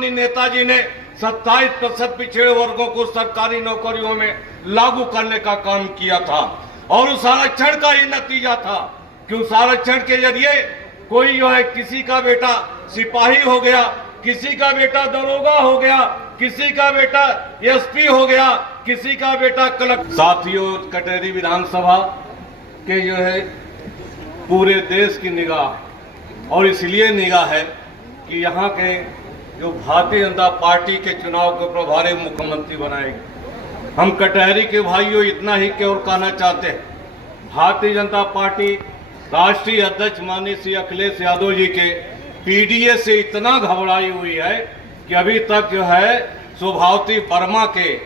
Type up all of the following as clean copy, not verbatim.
माननीय नेताजी ने 27% पिछड़े वर्गों को सरकारी नौकरियों में लागू करने का काम किया था और उस आरक्षण का ही नतीजा था कि उस आरक्षण के जरिए कोई जो है किसी का बेटा सिपाही हो गया, किसी का बेटा दरोगा हो गया, किसी का बेटा एसपी हो गया, किसी का बेटा कलेक्टर। साथियों, कटेरी विधानसभा के जो है पूरे देश की निगाह और इसलिए निगाह है कि यहाँ के जो भारतीय जनता पार्टी के चुनाव के प्रभारी मुख्यमंत्री बनाएंगे। हम कटहरी के भाइयों इतना ही केवल कहना चाहते हैं, भारतीय जनता पार्टी राष्ट्रीय अध्यक्ष माननीय श्री अखिलेश यादव जी के पीडीए से इतना घबराई हुई है कि अभी तक जो है शोभावती वर्मा के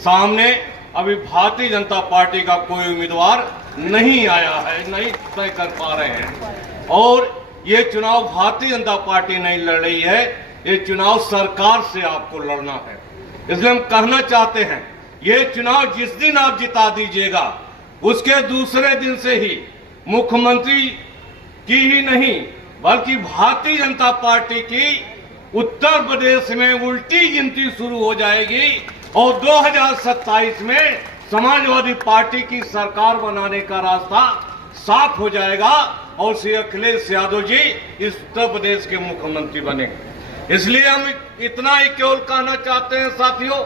सामने अभी भारतीय जनता पार्टी का कोई उम्मीदवार नहीं आया है, नहीं तय कर पा रहे हैं। और ये चुनाव भारतीय जनता पार्टी नहीं लड़ रही है, ये चुनाव सरकार से आपको लड़ना है। इसलिए हम कहना चाहते हैं, ये चुनाव जिस दिन आप जिता दीजिएगा उसके दूसरे दिन से ही मुख्यमंत्री की ही नहीं बल्कि भारतीय जनता पार्टी की उत्तर प्रदेश में उल्टी गिनती शुरू हो जाएगी और 2027 में समाजवादी पार्टी की सरकार बनाने का रास्ता साफ हो जाएगा और श्री अखिलेश यादव जी इस उत्तर प्रदेश के मुख्यमंत्री बनेंगे। इसलिए हम इतना ही केवल कहना चाहते हैं साथियों,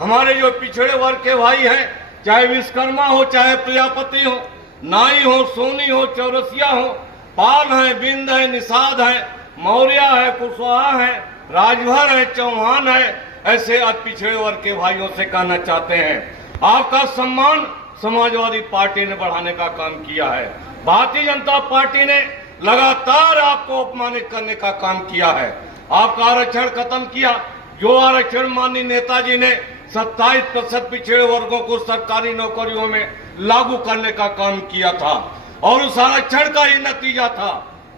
हमारे जो पिछड़े वर्ग के भाई हैं, चाहे विश्वकर्मा हो, चाहे प्रजापति हो, नाई हो, सोनी हो, चौरसिया हो, पाल है, बिंद है, निषाद है, मौर्य है, कुशवाहा है, राजभर है, चौहान है, ऐसे पिछड़े वर्ग के भाइयों से कहना चाहते हैं, आपका सम्मान समाजवादी पार्टी ने बढ़ाने का काम किया है। भारतीय जनता पार्टी ने लगातार आपको अपमानित करने का काम किया है। आपका आरक्षण खत्म किया, जो आरक्षण माननीय नेताजी ने 27% पिछड़े वर्गों को सरकारी नौकरियों में लागू करने का काम किया था और उस आरक्षण का ही नतीजा था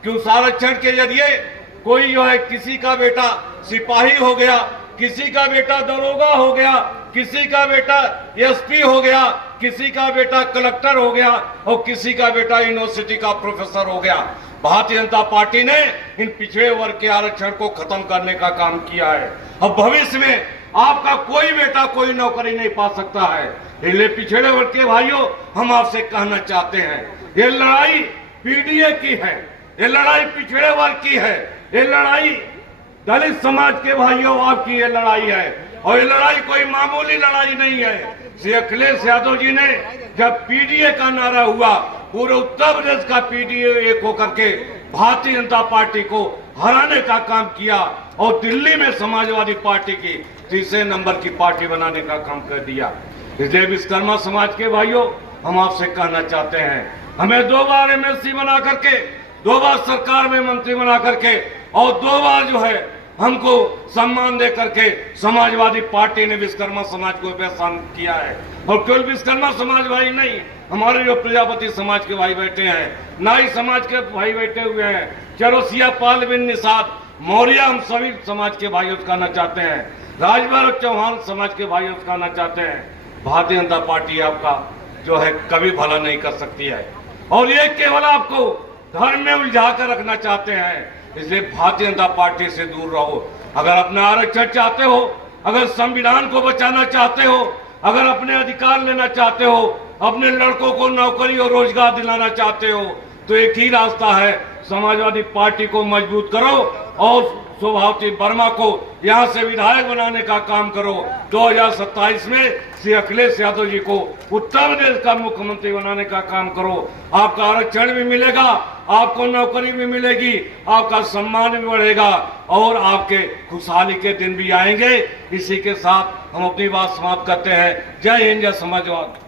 कि उस आरक्षण के जरिए कोई जो है किसी का बेटा सिपाही हो गया, किसी का बेटा दरोगा हो गया, किसी का बेटा एसपी हो गया, किसी का बेटा कलेक्टर हो गया और किसी का बेटा यूनिवर्सिटी का प्रोफेसर हो गया। भारतीय जनता पार्टी ने इन पिछड़े वर्ग के आरक्षण को खत्म करने का काम किया है। अब भविष्य में आपका कोई बेटा कोई नौकरी नहीं पा सकता है। इसलिए पिछड़े वर्ग के भाइयों, हम आपसे कहना चाहते हैं, ये लड़ाई पीडीए की है, ये लड़ाई पिछड़े वर्ग की है, ये लड़ाई दलित समाज के भाइयों आपकी ये लड़ाई है और ये लड़ाई कोई मामूली लड़ाई नहीं है। श्री अखिलेश यादव जी ने जब पीडीए का नारा हुआ, पूरे उत्तर प्रदेश का पीडीए एक होकर के भारतीय जनता पार्टी को हराने का काम किया और दिल्ली में समाजवादी पार्टी की तीसरे नंबर की पार्टी बनाने का काम कर दिया। इसलिए विश्वकर्मा समाज के भाइयों, हम आपसे कहना चाहते हैं, हमें 2 बार एमएलसी बना करके, 2 बार सरकार में मंत्री बना करके और 2 बार जो है हमको सम्मान दे करके समाजवादी पार्टी ने विश्वकर्मा समाज को पहचान किया है। और केवल विश्वकर्मा समाज भाई नहीं, हमारे जो प्रजापति समाज के भाई बैठे हैं, नाई समाज के भाई बैठे हुए हैं, चौरसिया, पाल, बिंद, निषाद, मौर्य, हम सभी समाज के भाइयों से कहना चाहते हैं, राजभर और चौहान समाज के भाइयों से कहना चाहते हैं, भारतीय जनता पार्टी आपका जो है कभी भला नहीं कर सकती है और ये केवल आपको धर्म में उलझा कर रखना चाहते हैं। इसलिए भारतीय जनता पार्टी से दूर रहो। अगर अपना आरक्षण चाहते हो, अगर संविधान को बचाना चाहते हो, अगर अपने अधिकार लेना चाहते हो, अपने लड़कों को नौकरी और रोजगार दिलाना चाहते हो, तो एक ही रास्ता है, समाजवादी पार्टी को मजबूत करो और शोभावती वर्मा को यहाँ से विधायक बनाने का काम करो। 2027 में श्री अखिलेश यादव जी को उत्तर प्रदेश का मुख्यमंत्री बनाने का काम करो। आपका आरक्षण भी मिलेगा, आपको नौकरी भी मिलेगी, आपका सम्मान भी बढ़ेगा और आपके खुशहाली के दिन भी आएंगे। इसी के साथ हम अपनी बात समाप्त करते हैं। जय हिंद, जय समाजवाद।